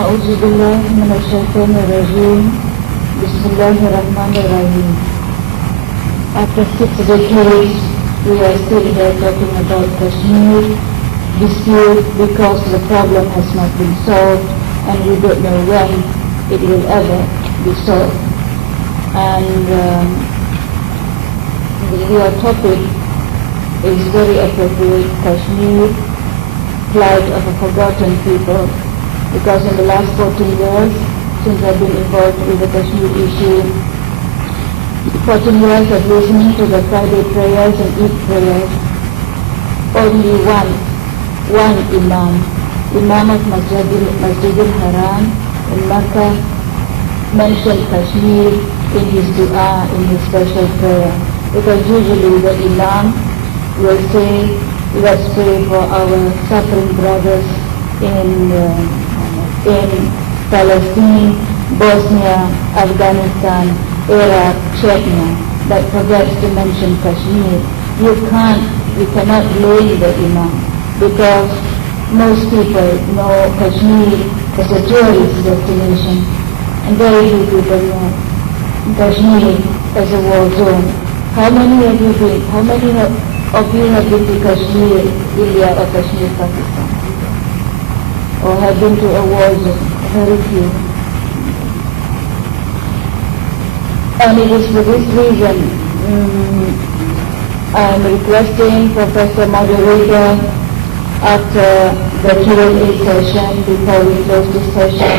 أعوذ بالله من الشيطان الرجيم. Bismillahi Ar-Rahmani. After 6 decades, we are still here talking about Kashmir dispute because the problem has not been solved and we don't know when it will ever be solved. And your topic is very appropriate, Kashmir, plight of a forgotten people, because in the last 14 years, since I've been involved with the Kashmir issue, 14 years of listening to the Friday prayers and Eid prayers, only one Imam of Masjid al-Haram in Makkah, mentioned Kashmir in his dua, in his special prayer. Because usually the Imam will say, let's pray for our suffering brothers in Palestine, Bosnia, Afghanistan, Iraq, Chechnya, that forgets to mention Kashmir. You cannot blame the Imam, because most people know Kashmir as a tourist destination, and very few people know Kashmir as a war zone. How many of you have been to Kashmir, India, or Kashmir, Pakistan? Or have been to a war zone? Very few. And it is for this reason I am requesting Professor Moderator, after the Q&A session, before we close this session,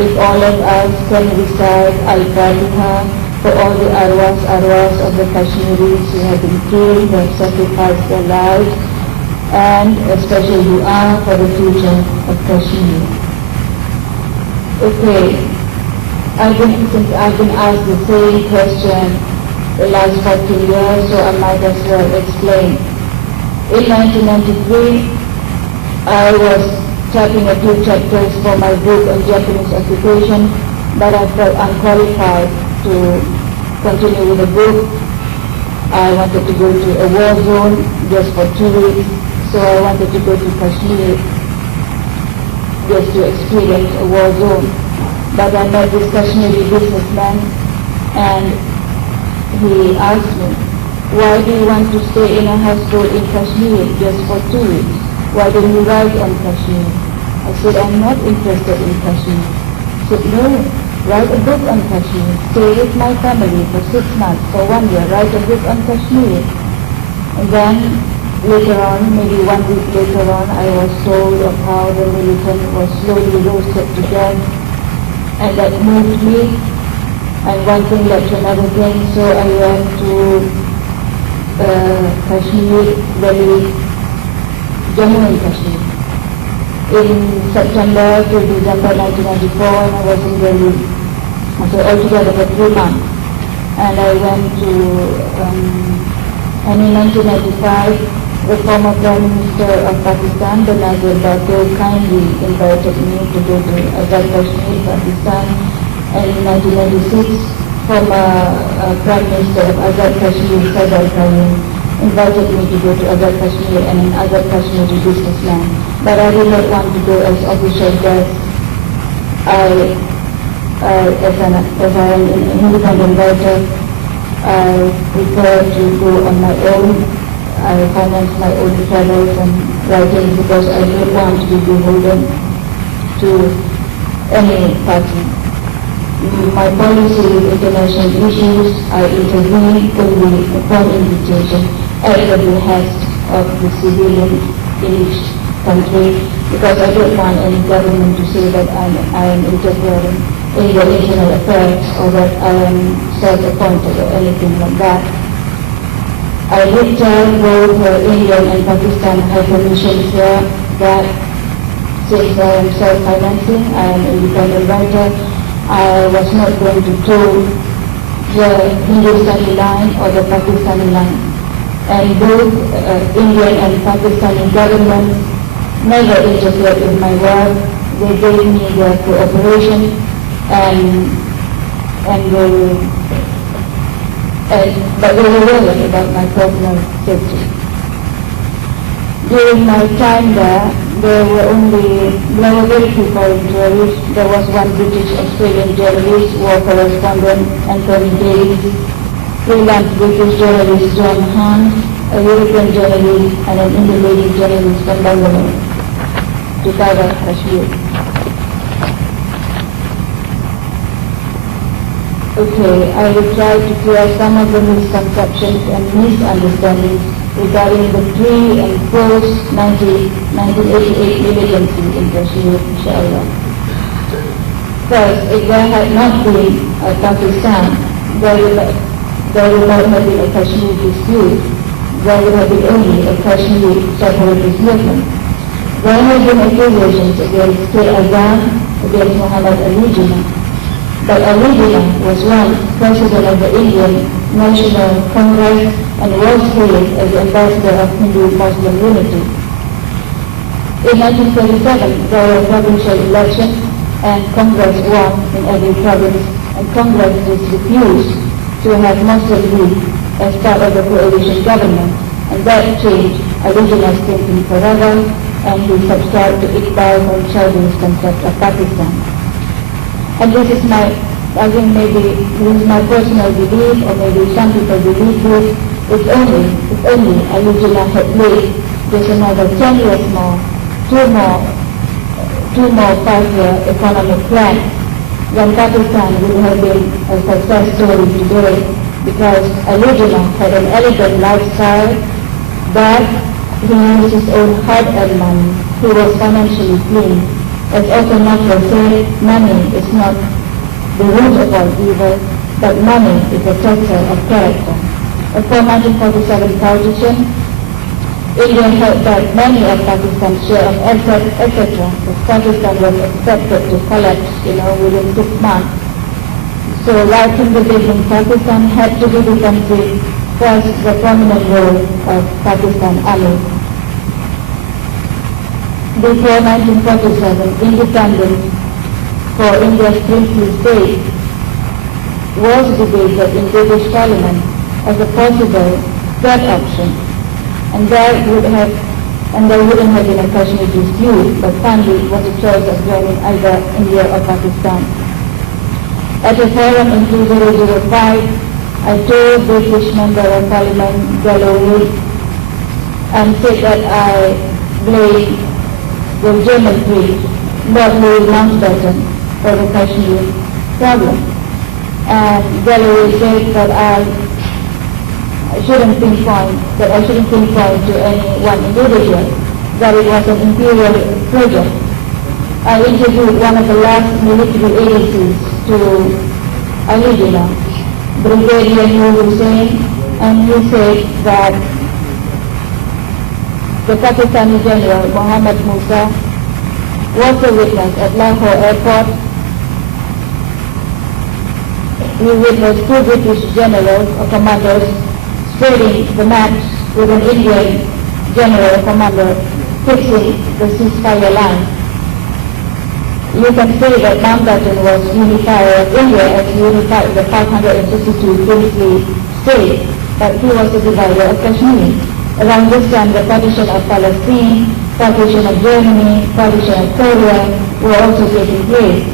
if all of us can recite Al-Fatiha for all the arwas of the Kashmiris who have been killed, who have sacrificed their lives, and a special dua for the future of Kashmir. Okay, since I've been asked the same question the last 14 years, so I might as well explain. In 1993, I was typing a few chapters for my book on Japanese occupation, but I felt unqualified to continue with the book. I wanted to go to a war zone just for 2 weeks, so I wanted to go to Kashmir just to experience a war zone. But I met this Kashmiri businessman, and he asked me, why do you want to stay in a houseboat in Kashmir just for 2 weeks? Why don't you write on Kashmir? I said, I'm not interested in Kashmir. He said, no, write a book on Kashmir. Stay with my family for 6 months, for 1 year, write a book on Kashmir. And then later on, maybe 1 week later on, I was told of how the militant was slowly roasted to death, and that moved me. And one thing led to another thing, so I went to Kashmir, Delhi, Jammu and Kashmir. In September to December 1994, and I was in Delhi. So altogether for 3 months. And I went to, and in 1995, the former Prime Minister of Pakistan, Benazir Bhutto, kindly invited me to go to Azad Kashmir, Pakistan. And in 1996, former Prime Minister of Azad Kashmir, Ar-Rahim, invited me to go to Azad Kashmir and in Azad Kashmir to businessland. But I did not want to go as official guest. As I am an independent writer, I prefer to go on my own. I finance my own travels and writing because I don't want to be beholden to any party. My policy with international issues, I intervene only upon invitation at the behest of the civilians in each country, because I don't want any government to say that I am interfering in the internal affairs or that I am self-appointed or anything like that. I did tell both Indian and Pakistan High Commissions here that since I am self-financing, I am an independent writer, I was not going to toe the Hindustani line or the Pakistani line. And both Indian and Pakistani governments never interfered with my work. They gave me their cooperation but they were worried about my personal safety. During my time there, there were very few foreign journalists. There was one British-Australian journalist, war correspondent Anthony Davis, freelance British journalist John Hunt, a European journalist, and an Indonesian journalist from Bangalore to cover Kashmir. Okay, I will try to clear some of the misconceptions and misunderstandings regarding the pre- and post-1988 militancy in Kashmir, inshallah. First, if there had not been a Pakistan, there would not have been a Kashmir dispute. There would have been only a Kashmir separatist movement. There have been accusations against Azam, against Muhammad Ali Jinnah. But Ali Jinnah was once president of the Indian National Congress and was hailed as ambassador of Hindu-Muslim unity. In 1937, there were provincial elections and Congress won in every province, and Congress refused to have Muslim League as part of the coalition government, and that changed Ali Jinnah's thinking forever, and he subscribed to Iqbal al-Chowdhury's concept of Pakistan. And this is my personal belief, or maybe some people believe this. If only Ali Jinnah had made just another 10 years more, two more 5-year economic plans, then Pakistan would have been a success story today, because Ali Jinnah had an elegant lifestyle, but he used his own hard-earned money. He was financially clean. As often Nasser said, money is not the root of all evil, but money is a tester of character. Before 1947 partition, India held back many of Pakistan's share of assets, etc. Pakistan was expected to collapse, within 6 months. So right from the beginning, Pakistan had to be defensive, plus the prominent role of Pakistan Army. Before 1947, independence for India's princely state was debated in British Parliament as a possible third option, and there wouldn't have been a Kashmir dispute, but finally it was a choice of joining either India or Pakistan. At a forum in 2005, I told British Member of Parliament Galloway and said that I blame the German priest, Lord Louis Mountbatten, for the Kashmir problem. And Galloway said that I shouldn't pinpoint to any one individual, that it was an imperial project. I interviewed one of the last military agencies to Ali Jinnah, Brigadier Nur Hussain, and he said that the Pakistani General Muhammad Musa was a witness at Lahore airport. He witnessed 2 British generals or commanders spreading the maps with an Indian general or commander fixing the ceasefire line. You can say that Mountbatten was unifier of India as he unified the 562 princely states, but he was the divider of Kashmir. Around this time, the partition of Palestine, partition of Germany, partition of Korea were also taking place.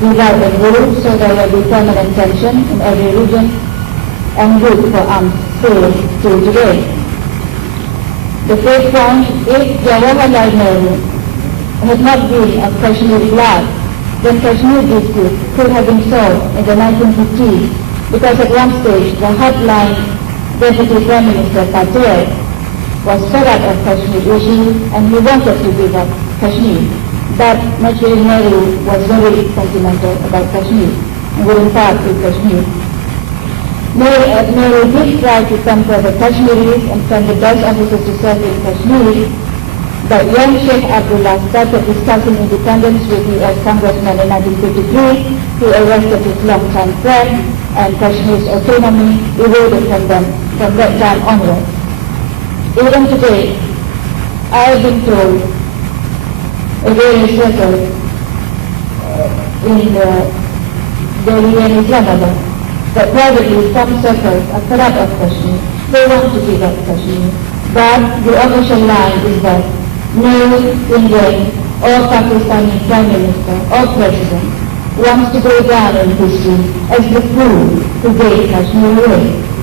Divide and rule, so there will be permanent tension in every region, and good for arms sales till today. The third point, if Jawaharlal Nehru had not been of Kashmir blood, then Kashmir dispute could have been solved in the 1950s, because at one stage the hotline Deputy Prime Minister Patel was fed up of Kashmir issue and he wanted to give up Kashmir. But naturally Nehru was very sentimental about Kashmir and wouldn't part with Kashmir. Nehru did try to conquer the Kashmiris and send the best officers to serve in Kashmir, but young Sheikh Abdullah started discussing independence with US Congressman in 1953. He arrested his long-time friend, and Kashmir's autonomy eroded from them from that time onward. Even today, I have been told in various circles in Delhi and Islamabad that privately some circles are fed up of Kashmir. They want to give up Kashmir, but the official line is that No Indian or Pakistani Prime Minister or President wants to go down in history as the fool who gave Kashmir away.